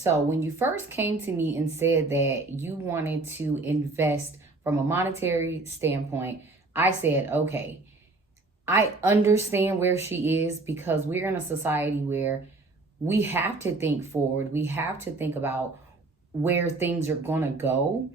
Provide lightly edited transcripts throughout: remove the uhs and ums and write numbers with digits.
So, when you first came to me and said that you wanted to invest from a monetary standpoint, I said, okay, I understand where she is because we're in a society where we have to think forward. We have to think about where things are going to go.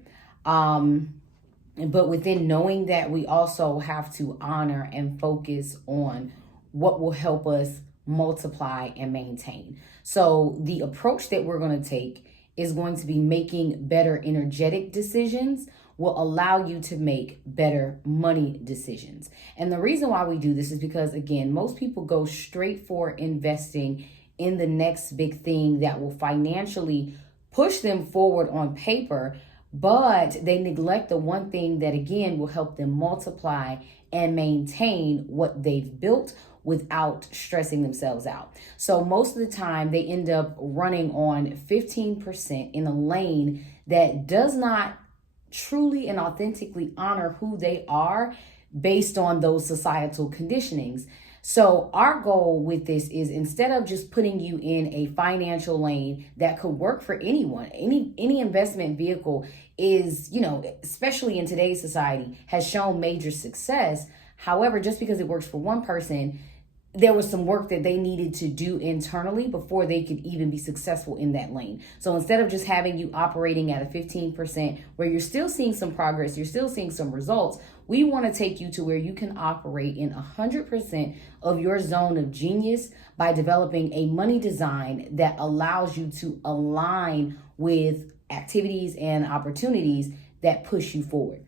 But within knowing that, we also have to honor and focus on what will help us multiply and maintain. So, the approach that we're going to take is going to be making better energetic decisions will allow you to make better money decisions. And the reason why we do this is because, again, most people go straight for investing in the next big thing that will financially push them forward on paper, but they neglect the one thing that, again, will help them multiply and maintain what they've built without stressing themselves out. So most of the time they end up running on 15% in a lane that does not truly and authentically honor who they are based on those societal conditionings. So our goal with this is, instead of just putting you in a financial lane that could work for anyone, any investment vehicle is, especially in today's society, has shown major success. However, just because it works for one person, there was some work that they needed to do internally before they could even be successful in that lane. So instead of just having you operating at a 15% where you're still seeing some progress, you're still seeing some results, we want to take you to where you can operate in 100% of your zone of genius by developing a money design that allows you to align with activities and opportunities that push you forward.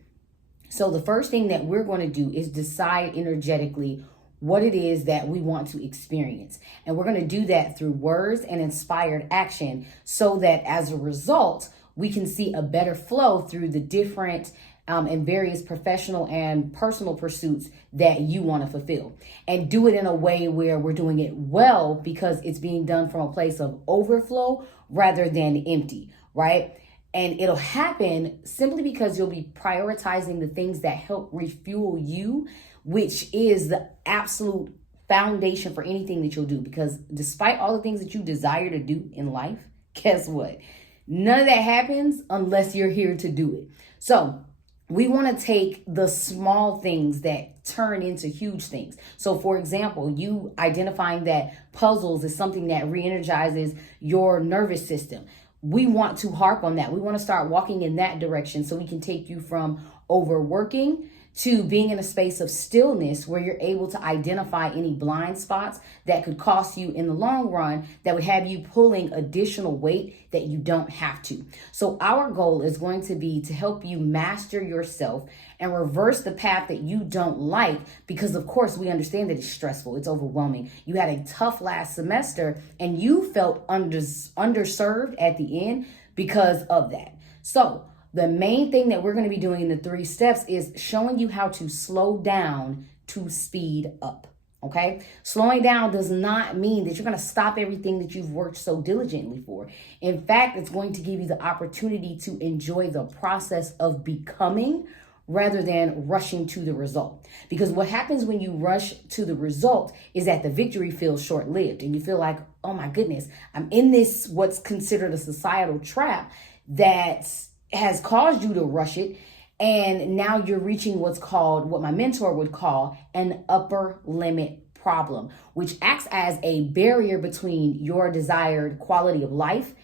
So the first thing that we're going to do is decide energetically what it is that we want to experience. And we're going to do that through words and inspired action so that as a result, we can see a better flow through the different and various professional and personal pursuits that you want to fulfill. And do it in a way where we're doing it well because it's being done from a place of overflow rather than empty, right? And it'll happen simply because you'll be prioritizing the things that help refuel you, which is the absolute foundation for anything that you'll do. Because despite all the things that you desire to do in life, guess what? None of that happens unless you're here to do it. So we want to take the small things that turn into huge things. So for example, you identifying that puzzles is something that re-energizes your nervous system. We want to harp on that. We want to start walking in that direction so we can take you from overworking to being in a space of stillness where you're able to identify any blind spots that could cost you in the long run, that would have you pulling additional weight that you don't have to. So our goal is going to be to help you master yourself and reverse the path that you don't like, because of course we understand that it's stressful, it's overwhelming. You had a tough last semester and you felt underserved at the end because of that. So the main thing that we're going to be doing in the 3 steps is showing you how to slow down to speed up. Okay. Slowing down does not mean that you're going to stop everything that you've worked so diligently for. In fact, it's going to give you the opportunity to enjoy the process of becoming rather than rushing to the result. Because what happens when you rush to the result is that the victory feels short-lived and you feel like, oh my goodness, I'm in this, what's considered a societal trap that has caused you to rush it. And now you're reaching what's called, what my mentor would call, an upper limit problem, which acts as a barrier between your desired quality of life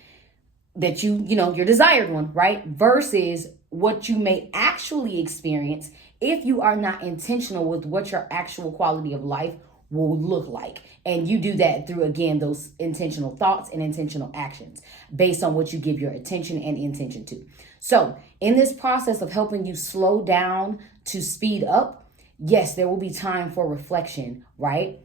that your desired one, right? Versus what you may actually experience if you are not intentional with what your actual quality of life will look like. And you do that through, again, those intentional thoughts and intentional actions based on what you give your attention and intention to. So in this process of helping you slow down to speed up, yes, there will be time for reflection, right?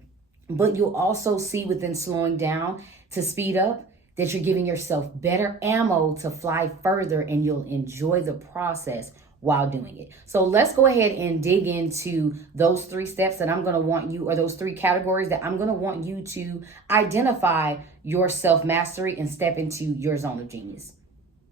But you'll also see within slowing down to speed up that you're giving yourself better ammo to fly further, and you'll enjoy the process while doing it. So let's go ahead and dig into those 3 steps that I'm going to want you, or those 3 categories that I'm going to want you to identify your self-mastery and step into your zone of genius.